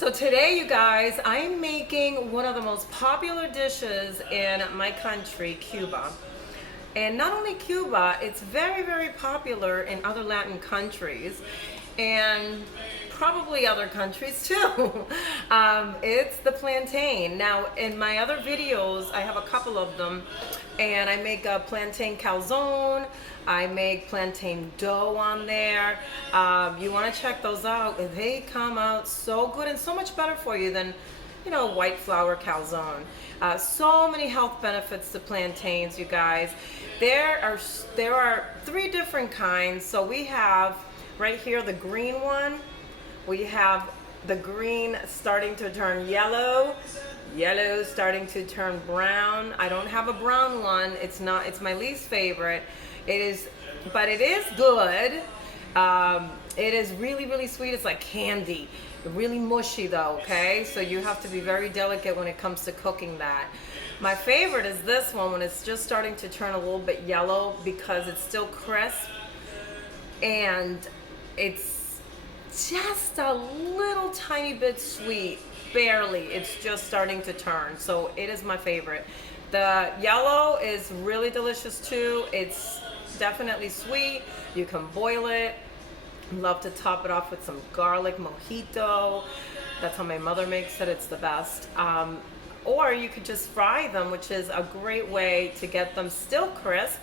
So today, you guys, I'm making one of the most popular dishes in my country, Cuba. And not only Cuba, it's very, very popular in other Latin countries and probably other countries too. It's the plantain. Now, in my other videos, I have a couple of them, and I make a plantain calzone. I make plantain dough on there. You want to check those out. They come out so good and so much better for you than, white flour calzone. So many health benefits to plantains, you guys. There are three different kinds. So we have right here the green one. We have the green starting to turn yellow, yellow starting to turn brown. I don't have a brown one. It's my least favorite. But it is good. It is really, really sweet. It's like candy. Really mushy though, okay? So you have to be very delicate when it comes to cooking that. My favorite is this one when it's just starting to turn a little bit yellow because it's still crisp and it's just a little tiny bit sweet, barely. It's just starting to turn, so it is my favorite. The yellow is really delicious too. It's definitely sweet. You can boil it. Love to top it off with some garlic mojito. That's how my mother makes it. It's the best. Or you could just fry them, which is a great way to get them still crisp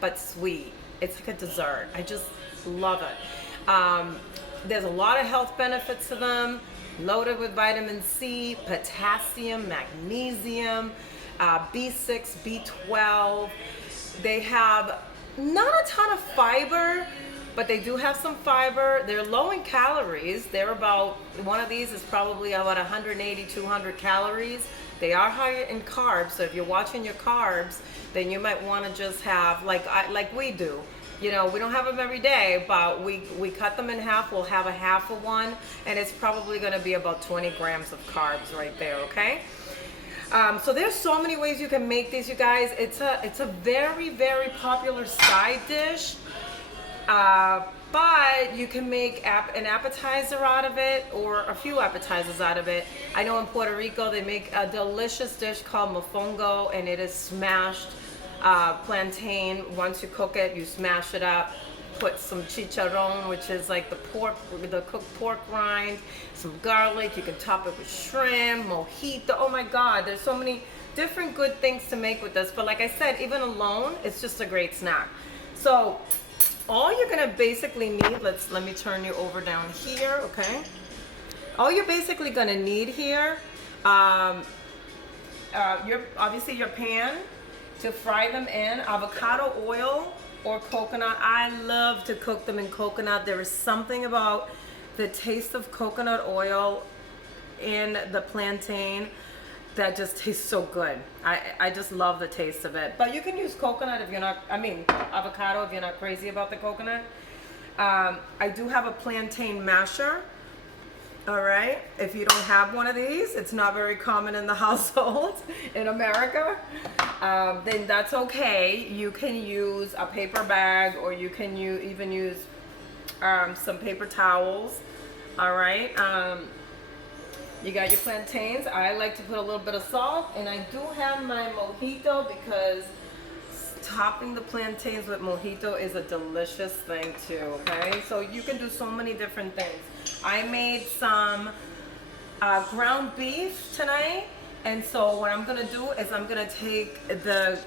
but sweet. It's like a dessert. I just love it. There's a lot of health benefits to them. Loaded with vitamin C, potassium, magnesium, B6, B12. They have not a ton of fiber, but they do have some fiber. They're low in calories. One of these is probably about 180, 200 calories. They are higher in carbs, so if you're watching your carbs, then you might want to just have, like we do. We don't have them every day, but we cut them in half. We'll have a half of one, and it's probably going to be about 20 grams of carbs right there, okay? So there's so many ways you can make these, you guys. It's a very, very popular side dish, but you can make an appetizer out of it or a few appetizers out of it. I know in Puerto Rico they make a delicious dish called mofongo, and it is smashed plantain. Once you cook it, you smash it up, put some chicharron, which is like the cooked pork rind, some garlic. You can top it with shrimp, mojito. Oh my God, there's so many different good things to make with this. But like I said, even alone, it's just a great snack. So all you're gonna basically need, let me turn you over down here, okay? All you're basically gonna need here, obviously your pan to fry them in, avocado oil or coconut. I love to cook them in coconut. There is something about the taste of coconut oil in the plantain that just tastes so good. I just love the taste of it. But you can use coconut if you're not, avocado if you're not crazy about the coconut. I do have a plantain masher. All right, if you don't have one of these, it's not very common in the household in America, then that's okay. You can use a paper bag, or you can even use some paper towels. All right, you got your plantains. I like to put a little bit of salt, and I do have my mojito because topping the plantains with mojito is a delicious thing too, okay? So you can do so many different things. I made some ground beef tonight, and so what I'm gonna do is I'm gonna take the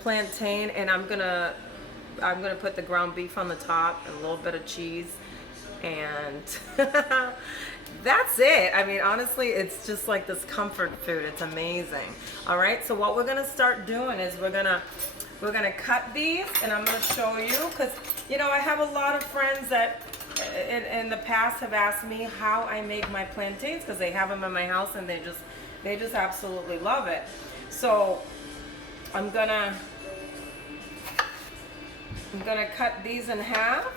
plantain, and I'm gonna put the ground beef on the top and a little bit of cheese, and that's it. Honestly, it's just like this comfort food. It's amazing. All right, so what we're gonna start doing is we're gonna cut these, and I'm gonna show you, because I have a lot of friends that in the past have asked me how I make my plantains, because they have them in my house and they just absolutely love it. So I'm gonna cut these in half,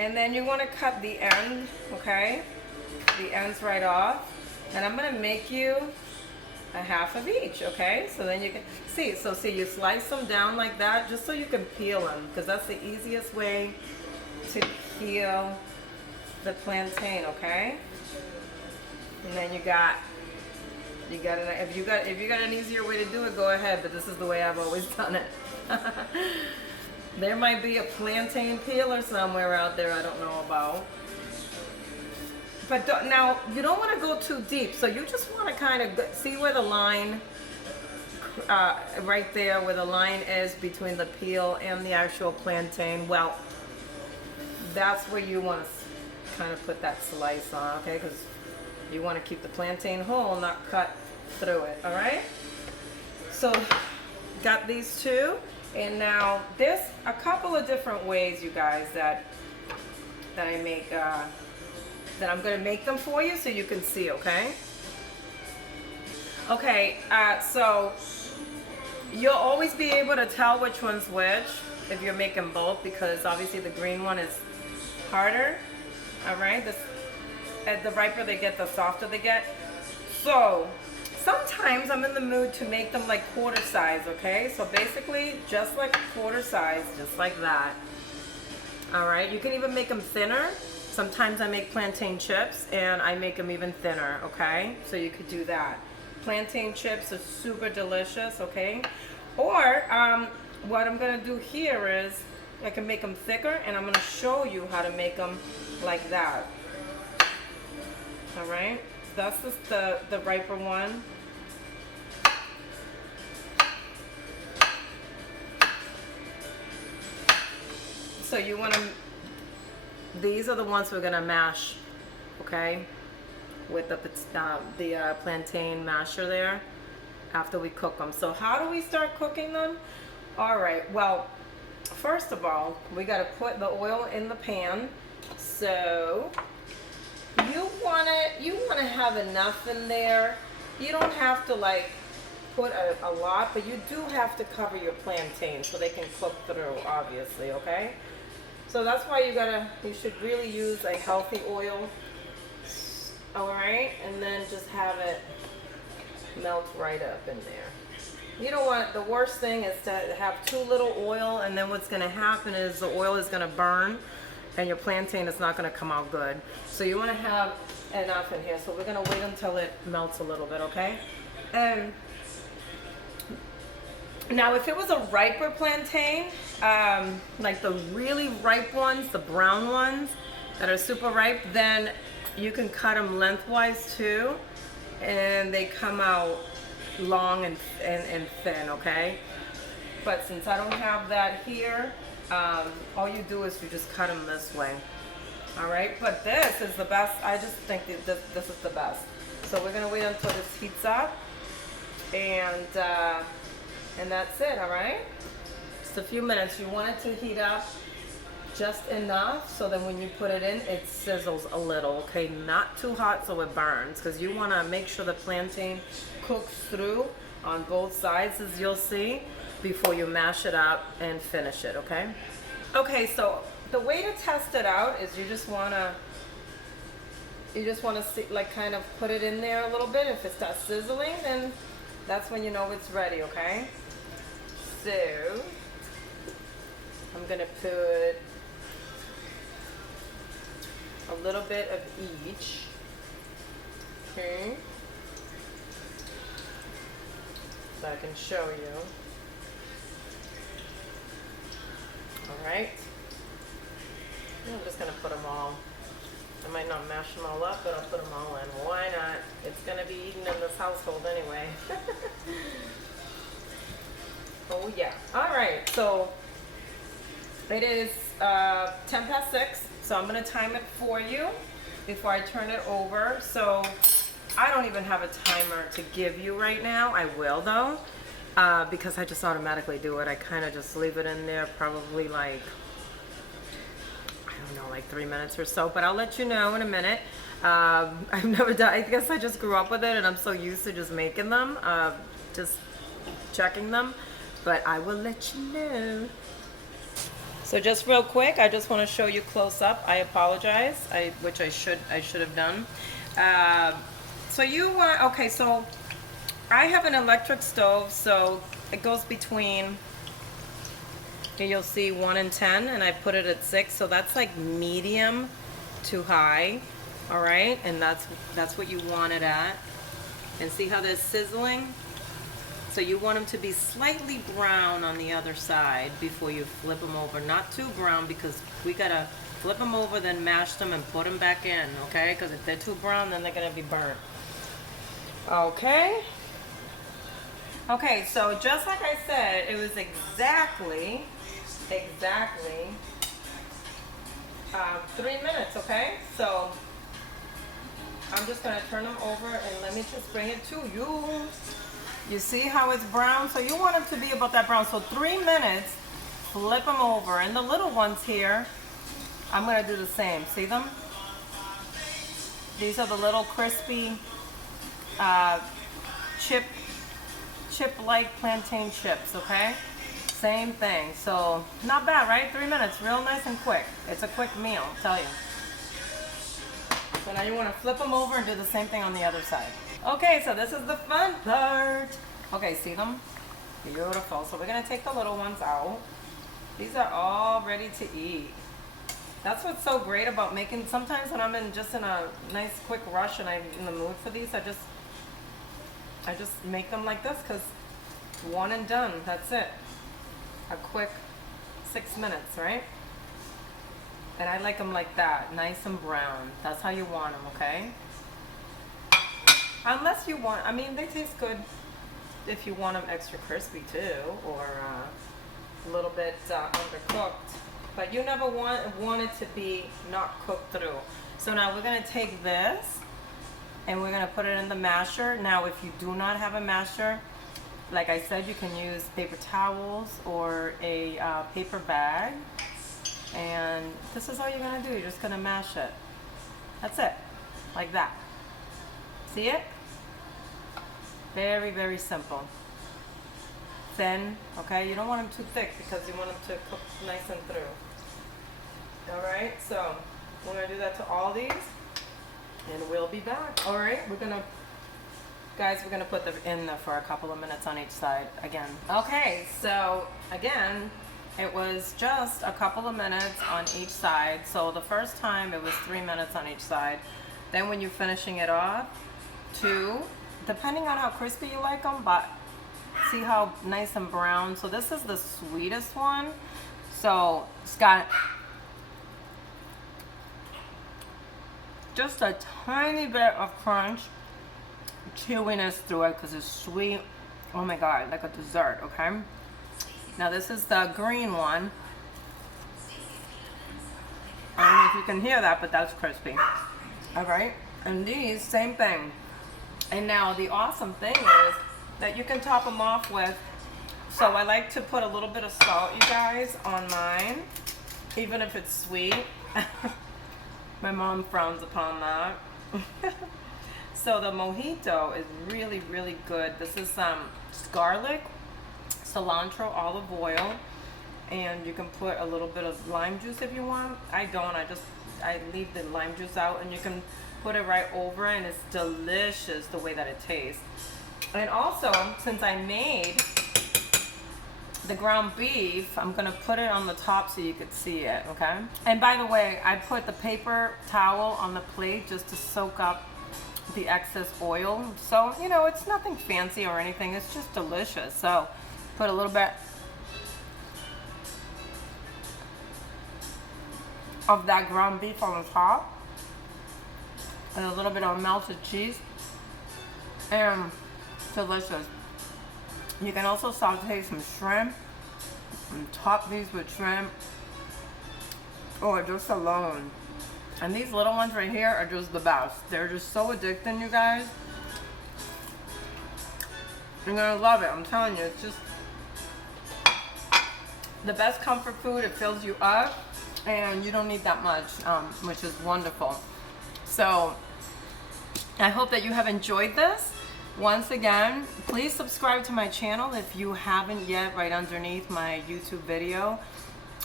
and then you want to cut the end, okay? The ends right off, and I'm gonna make you a half of each, okay? So then you can see, you slice them down like that just so you can peel them, because that's the easiest way to peel the plantain, okay? And then you got it. If you got an easier way to do it, go ahead. But this is the way I've always done it. There might be a plantain peeler somewhere out there I don't know about. But now you don't want to go too deep, so you just want to kind of see where the line, right there where the line is between the peel and the actual plantain. Well, that's where you want to kind of put that slice on, okay? Because you want to keep the plantain whole, not cut through it, all right? So got these two, and now there's a couple of different ways, you guys, that I make, that I'm going to make them for you so you can see, okay? Okay, so you'll always be able to tell which one's which if you're making both, because obviously the green one is harder, all right? The riper they get, the softer they get. So sometimes I'm in the mood to make them like quarter size, okay? So basically just like quarter size, just like that. All right, you can even make them thinner. Sometimes I make plantain chips and I make them even thinner, okay? So you could do that. Plantain chips are super delicious, okay? Or what I'm gonna do here is I can make them thicker, and I'm gonna show you how to make them like that. All right, that's just the riper one. So you want to, these are the ones we're gonna mash, okay, with the plantain masher there after we cook them. So how do we start cooking them? All right, well, first of all, we got to put the oil in the pan. So you want to have enough in there. You don't have to like put a lot, but you do have to cover your plantains so they can cook through, obviously, okay? So that's why you should really use a healthy oil, all right? And then just have it melt right up in there. You don't want, the worst thing is to have too little oil, and then what's gonna happen is the oil is gonna burn and your plantain is not gonna come out good. So you wanna have enough in here. So we're gonna wait until it melts a little bit, okay? And now if it was a riper plantain, like the really ripe ones, the brown ones that are super ripe, then you can cut them lengthwise too, and they come out long and thin, okay? But since I don't have that here, all you do is you just cut them this way, all right? But this is the best. I just think that this is the best. So we're gonna wait until this heats up, and that's it, all right? Just a few minutes. You want it to heat up just enough so that when you put it in, it sizzles a little, okay? Not too hot so it burns, because you want to make sure the plantain cooks through on both sides, as you'll see, before you mash it up and finish it, okay? Okay, so the way to test it out is you just want to see, like, kind of put it in there a little bit. If it starts sizzling, then that's when you know it's ready, okay? So I'm gonna put a little bit of each, okay, so I can show you. All right, I'm just gonna put them all. I might not mash them all up, but I'll put them all in. Why not? It's gonna be eaten in this household anyway. Oh yeah. All right, so it is 10 past 6, so I'm gonna time it for you before I turn it over. So I don't even have a timer to give you right now. I will though, because I just automatically do it. I kind of just leave it in there probably like, I don't know, like 3 minutes or so, but I'll let you know in a minute. I've never done, I guess I just grew up with it and I'm so used to just making them, just checking them, but I will let you know. So just real quick, I just want to show you close up. I apologize, which I should have done. So you want, okay, so I have an electric stove, so it goes between, you'll see 1 and 10, and I put it at 6, so that's like medium to high, All right, and that's what you want it at. And see how they're sizzling? So you want them to be slightly brown on the other side before you flip them over. Not too brown, because we gotta flip them over, then mash them and put them back in, okay? Because if they're too brown, then they're gonna be burnt. Okay. Okay, so just like I said, it was exactly 3 minutes, okay? So I'm just gonna turn them over and let me just bring it to you. You see how it's brown? So you want them to be about that brown. So 3 minutes, flip them over. And the little ones here, I'm gonna do the same. See them? These are the little crispy chip-like plantain chips, okay? Same thing. So not bad, right? 3 minutes, real nice and quick. It's a quick meal, I'll tell you. So now you want to flip them over and do the same thing on the other side. Okay, so this is the fun part. Okay, see them? Beautiful. So we're gonna take the little ones out. These are all ready to eat. That's what's so great about making. Sometimes when I'm just in a nice quick rush and I'm in the mood for these, I just make them like this, because one and done. That's it. A quick 6 minutes, right? And I like them like that, nice and brown. That's how you want them, okay? Unless you want, I mean, they taste good if you want them extra crispy too, or a little bit undercooked. But you never want it to be not cooked through. So now we're gonna take this and we're gonna put it in the masher. Now, if you do not have a masher, like I said, you can use paper towels or a paper bag. And this is all you're gonna do. You're just gonna mash it. That's it, like that. See it? Very, very simple. Thin, okay? You don't want them too thick because you want them to cook nice and through. All right, so we're gonna do that to all these, and we'll be back. All right, we're gonna put them in there for a couple of minutes on each side again. Okay, so again, it was just a couple of minutes on each side. So the first time it was 3 minutes on each side. Then when you're finishing it off, 2, depending on how crispy you like them, but see how nice and brown. So this is the sweetest one. So it's got just a tiny bit of crunch, chewiness through it because it's sweet. Oh my God, like a dessert, okay? Now this is the green one. I don't know if you can hear that, but that's crispy. All right, and these, same thing. And now the awesome thing is that you can top them off with, so I like to put a little bit of salt, you guys, on mine, even if it's sweet. My mom frowns upon that. So the mojito is really, really good. This is garlic, cilantro, olive oil, and you can put a little bit of lime juice if you want. I don't, I leave the lime juice out, and you can put it right over it, and it's delicious the way that it tastes. And also, since I made the ground beef, I'm gonna put it on the top so you could see it, okay? And by the way, I put the paper towel on the plate just to soak up the excess oil. So, you know, it's nothing fancy or anything, it's just delicious. So, put a little bit of that ground beef on the top, and a little bit of melted cheese, and delicious. You can also saute some shrimp and top these with shrimp, or just alone. And these little ones right here are just the best. They're just so addicting, you guys. You're gonna love it, I'm telling you. It's just the best comfort food. It fills you up, and you don't need that much, which is wonderful. So I hope that you have enjoyed this. Once again, please subscribe to my channel if you haven't yet, right underneath my YouTube video,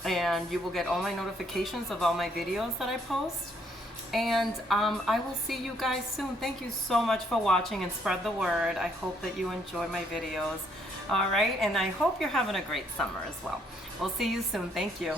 and you will get all my notifications of all my videos that I post. And I will see you guys soon. Thank you so much for watching, and spread the word. I hope that you enjoy my videos. All right, and I hope you're having a great summer as well. We'll see you soon. Thank you.